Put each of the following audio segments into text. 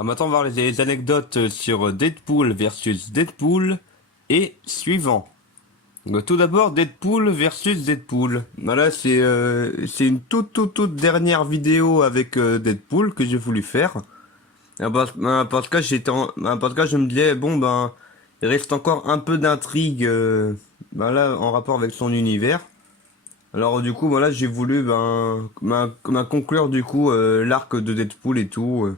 On va maintenant voir les anecdotes sur Deadpool versus Deadpool et suivant. Donc, tout d'abord, Deadpool versus Deadpool. Voilà, c'est une toute dernière vidéo avec Deadpool que j'ai voulu faire. Parce que parce que je me disais bon ben il reste encore un peu d'intrigue ben là en rapport avec son univers. Alors du coup voilà j'ai voulu conclure du coup l'arc de Deadpool et tout.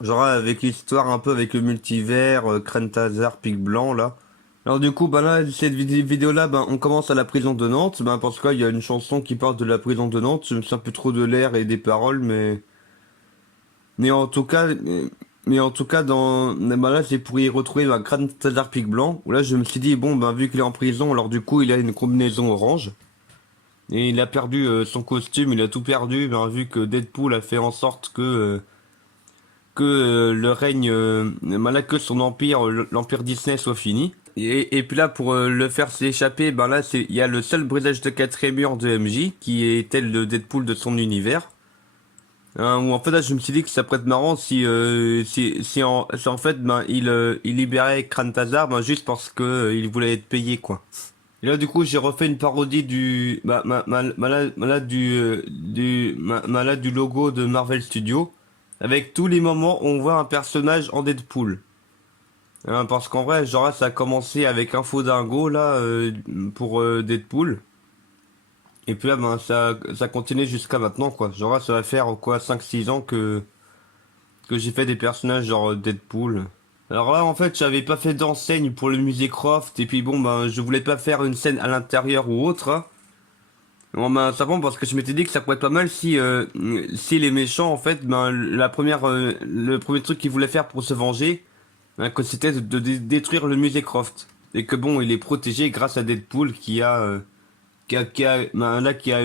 Genre avec l'histoire un peu avec le multivers, Krentazar, Pic Blanc là. Alors du coup, bah là, cette vidéo là, on commence à la prison de Nantes, parce qu'il y a une chanson qui parle de la prison de Nantes, je me souviens plus trop de l'air et des paroles, mais en tout cas, mais en tout cas, là, c'est pour y retrouver Krentazar Pic Blanc, où là, je me suis dit, bon, vu qu'il est en prison, alors du coup, il a une combinaison orange, et il a perdu son costume, il a tout perdu, vu que Deadpool a fait en sorte que le règne, que son empire, l'empire Disney soit fini. Et puis là, pour le faire s'échapper, là, il y a le seul brisage de quatrième mur de MJ, qui est tel le Deadpool de son univers. Hein, où en fait, là, je me suis dit que ça pourrait être marrant si en fait, il libérait Krantazar, juste parce que il voulait être payé, quoi. Et là, du coup, j'ai refait une parodie du logo de Marvel Studios, avec tous les moments où on voit un personnage en Deadpool. Hein, parce qu'en vrai, genre là, ça a commencé avec Info Dingo, là, pour Deadpool. Et puis là, ça continue jusqu'à maintenant, quoi. Genre là, ça va faire, quoi, 5 6 ans que j'ai fait des personnages genre Deadpool. Alors là, en fait, j'avais pas fait d'enseigne pour le musée Croft, et puis bon, je voulais pas faire une scène à l'intérieur ou autre, hein. Bon, simplement parce que je m'étais dit que ça pourrait être pas mal si les méchants, en fait, le premier truc qu'ils voulaient faire pour se venger, que c'était de détruire le musée Croft. Et que bon, il est protégé grâce à Deadpool qui a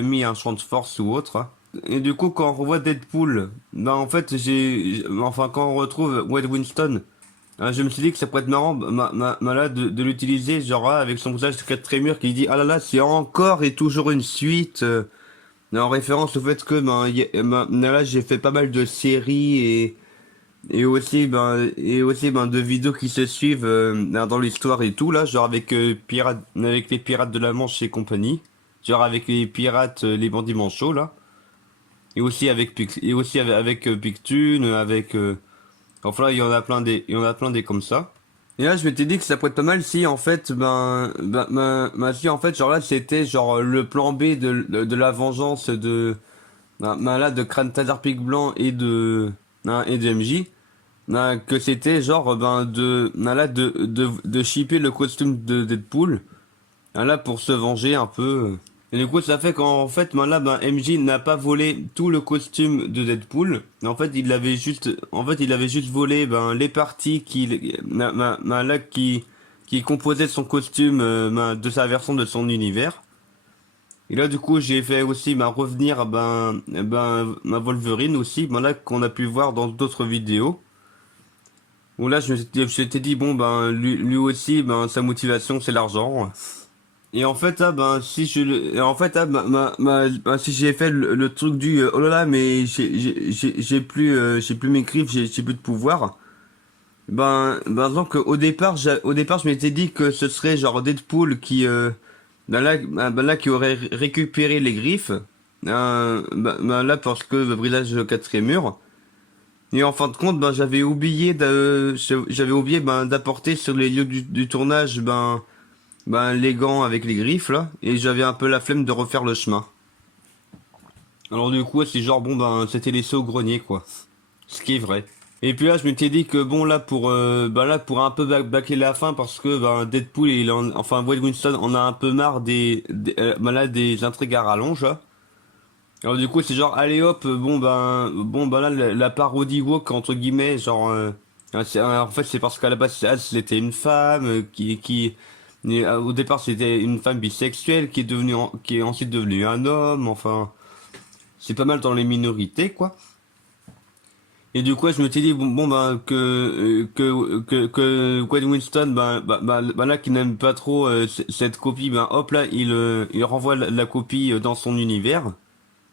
mis un champ de force ou autre, hein. Et du coup, quand on revoit Deadpool, en fait, quand on retrouve Wade Winston, hein, je me suis dit que ça pourrait être marrant, là, de l'utiliser, genre, avec son visage de Trémur qui dit, ah là là, c'est encore et toujours une suite, en référence au fait que, là, j'ai fait pas mal de séries et aussi de vidéos qui se suivent dans l'histoire et tout là, genre avec les pirates de la Manche et compagnie, genre avec les pirates, les bandits manchots là, et aussi avec Pictune, enfin il y en a il y en a plein des comme ça. Et là je m'étais dit que ça pourrait être pas mal si en fait si en fait genre là c'était genre le plan B de la vengeance de Krantazar Pic Blanc et de MJ. Que c'était genre de shipper le costume de Deadpool là pour se venger un peu. Et du coup ça fait qu'en fait MJ n'a pas volé tout le costume de Deadpool. Il avait juste volé les parties qui composaient son costume de sa version de son univers. Et là du coup j'ai fait aussi revenir ma Wolverine aussi là qu'on a pu voir dans d'autres vidéos. Bon là je t'ai dit bon lui aussi sa motivation c'est l'argent. Et en fait si je le- et en fait si j'ai fait le truc du oh là là mais j'ai plus mes griffes, j'ai plus de pouvoir. Donc au départ je m'étais dit que ce serait genre Deadpool qui là qui aurait récupéré les griffes. Là parce que le brisage de quatrième mur. Et en fin de compte, j'avais oublié d'apporter sur les lieux du tournage les gants avec les griffes là, et j'avais un peu la flemme de refaire le chemin. Alors du coup, c'est genre c'était laissé au grenier quoi, ce qui est vrai. Et puis là, je m'étais dit que bon là pour un peu bâcler la fin parce que Deadpool enfin Wade Winston en a un peu marre des intrigues à rallonge là. Alors du coup c'est genre allez hop là la parodie woke entre guillemets genre en fait c'est parce qu'à la base c'était une femme au départ c'était une femme bisexuelle qui est ensuite devenue un homme, enfin c'est pas mal dans les minorités quoi. Et du coup je me suis dit que Gwen Winston là qui n'aime pas trop cette copie hop là il renvoie la copie dans son univers.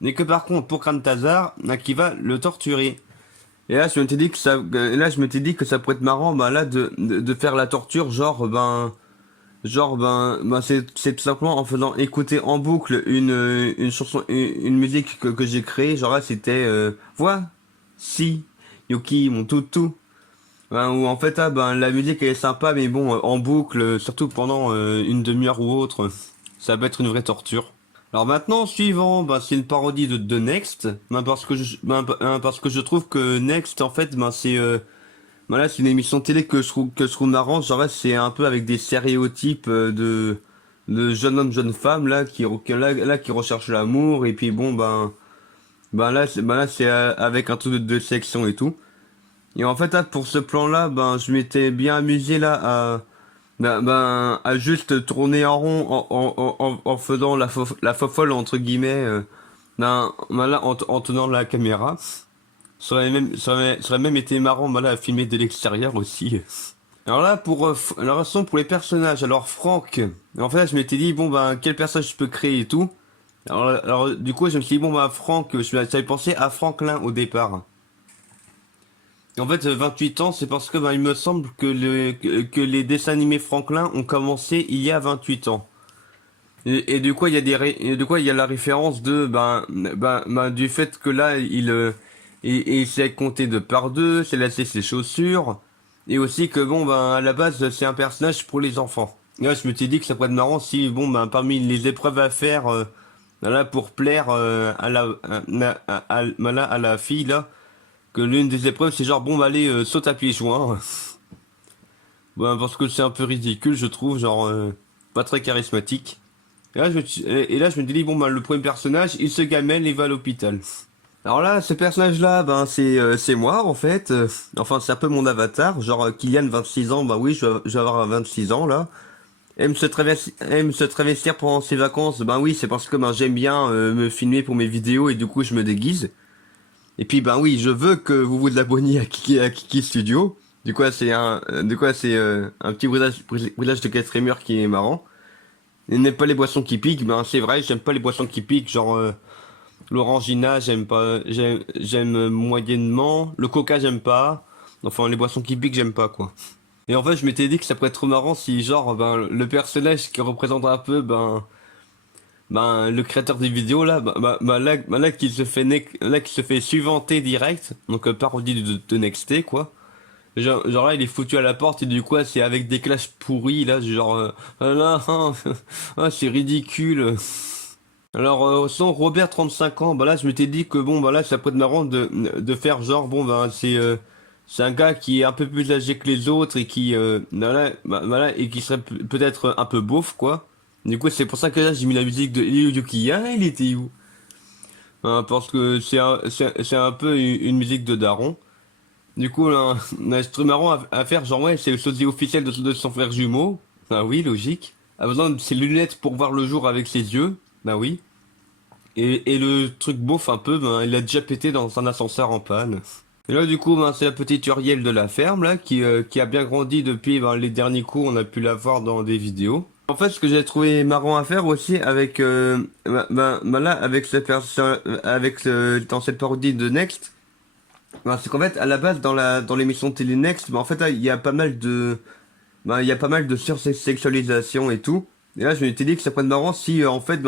Mais que par contre, pour Krantazar, qui va le torturer. Et là, je m'étais dit que ça pourrait être marrant, ben là, de faire la torture, c'est tout simplement en faisant écouter en boucle une chanson, une musique que j'ai créée. Genre là, c'était Voici Yuki, mon toutou. Ben, où en fait, la musique elle est sympa, mais bon, en boucle, surtout pendant une demi-heure ou autre, ça va être une vraie torture. Alors maintenant, suivant, c'est une parodie de Next, parce que je trouve que Next, en fait, c'est une émission télé que je trouve marrante. Genre là, c'est un peu avec des stéréotypes de jeune homme, jeune femme qui recherchent l'amour, et puis bon, là, c'est avec un truc de sélection et tout. Et en fait, là, pour ce plan-là, je m'étais bien amusé là à juste tourner en rond en faisant la fofolle entre guillemets, là, en tenant la caméra. Ça aurait même été marrant, là, à filmer de l'extérieur aussi. Alors là, la raison pour les personnages, alors Franck, en fait, là, je m'étais dit, bon, quel personnage je peux créer et tout. Alors, du coup, je me suis dit, bon, Franck, j'avais pensé à Franklin au départ. Et en fait, 28 ans, c'est parce que il me semble que les dessins animés Franklin ont commencé il y a 28 ans. Et du coup, et du coup, il y a la référence du fait que là, il s'est compté de par deux, s'est lassé ses chaussures, et aussi que bon, à la base, c'est un personnage pour les enfants. Et là, je me suis dit que ça pourrait être marrant si, bon, parmi les épreuves à faire, là, pour plaire à la fille, là, que l'une des épreuves, c'est genre, bon, allez, saute à pieds joints. Parce que c'est un peu ridicule, je trouve, genre, pas très charismatique. Et là, je me dis, bon, le premier personnage, il se gamelle et va à l'hôpital. Alors là, ce personnage-là, c'est moi, en fait. Enfin, c'est un peu mon avatar. Genre, Kylian, 26 ans, oui, je vais avoir 26 ans, là. Aime se travestir pendant ses vacances. Oui, c'est parce que j'aime bien me filmer pour mes vidéos et du coup, je me déguise. Et puis, oui, je veux que vous vous abonniez à Kiki Studio. Du coup, c'est un petit brisage de quatrième mur qui est marrant. Il n'aime pas les boissons qui piquent, c'est vrai, j'aime pas les boissons qui piquent, genre l'orangina, j'aime pas, j'aime moyennement, le coca, j'aime pas, enfin les boissons qui piquent, j'aime pas quoi. Et en fait, je m'étais dit que ça pourrait être trop marrant si genre le personnage qui représente un peu le créateur des vidéos là, là qui se fait suivanter direct, donc parodie de Nexté quoi. Genre là, il est foutu à la porte et du coup, c'est avec des clashs pourris là, genre ah là, c'est ridicule. Alors, sans Robert 35 ans, là, je m'étais dit que bon, là, ça pourrait être marrant de faire genre bon, c'est un gars qui est un peu plus âgé que les autres et qui et qui serait peut-être un peu beauf quoi. Du coup, c'est pour ça que là, j'ai mis la musique de Liu Yuki. Ah, il était où? Parce que c'est un peu une musique de daron. Du coup, là, c'est très marrant à faire, genre ouais, c'est le sosie officiel de son frère jumeau. Ah oui, logique. A besoin de ses lunettes pour voir le jour avec ses yeux. Bah oui. Et le truc beauf un peu, il a déjà pété dans un ascenseur en panne. Et là, du coup, c'est la petite Uriel de la ferme, là, qui a bien grandi depuis les derniers cours, on a pu la voir dans des vidéos. En fait, ce que j'ai trouvé marrant à faire aussi avec, là, avec dans cette parodie de Next, c'est qu'en fait, à la base, dans l'émission Télé Next, en fait, là, il y a pas mal de sursexualisation et tout. Et là, je m'étais dit que ça pourrait être marrant si, en fait,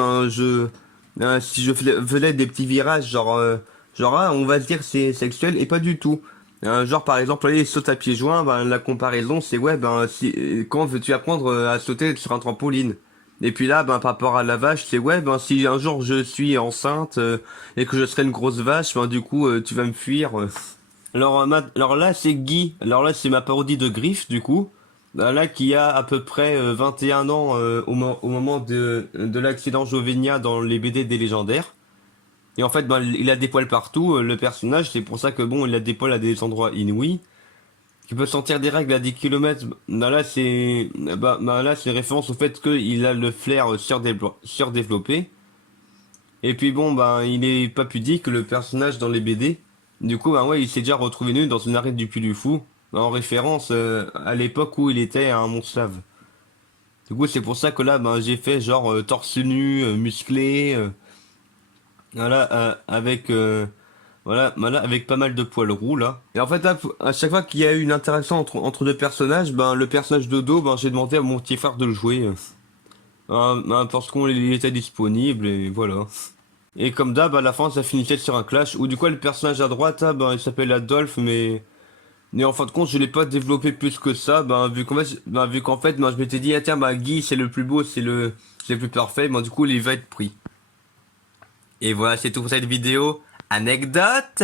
si je faisais des petits virages, on va se dire c'est sexuel et pas du tout. Genre, par exemple, allez, saute à pieds joints, la comparaison, c'est ouais, quand veux-tu apprendre à sauter sur un trampoline? Et puis là, par rapport à la vache, c'est ouais, si un jour je suis enceinte et que je serai une grosse vache, du coup, tu vas me fuir. Alors, alors là, c'est Guy. Alors là, c'est ma parodie de Griff, du coup. Là, qui a à peu près 21 ans au moment de l'accident Jovenia dans les BD des légendaires. Et en fait, il a des poils partout, le personnage. C'est pour ça que, bon, il a des poils à des endroits inouïs. Il peut sentir des règles à 10 km. Là, c'est référence au fait qu'il a le flair surdéveloppé. Et puis bon, il est pas pudique, le personnage dans les BD. Du coup, ouais, il s'est déjà retrouvé nu dans une arène du Puy du Fou, en référence à l'époque où il était un monslave. Du coup, c'est pour ça que là, j'ai fait genre torse nu, musclé, voilà, avec Voilà, avec pas mal de poils roux là. Et en fait, là, à chaque fois qu'il y a eu une interaction entre deux personnages, ben le personnage de dos, ben j'ai demandé à mon petit frère de le jouer. Parce qu'on il était disponible et voilà. Et comme d'hab, à la fin, ça finissait sur un clash. Ou du coup, le personnage à droite, ah, ben il s'appelle Adolphe, mais en fin de compte, je l'ai pas développé plus que ça. Vu qu'en fait, ben, je m'étais dit, ah tiens, bah Guy, c'est le plus beau, c'est le plus parfait. Ben du coup, il va être pris. Et voilà, c'est tout pour cette vidéo. Anecdote!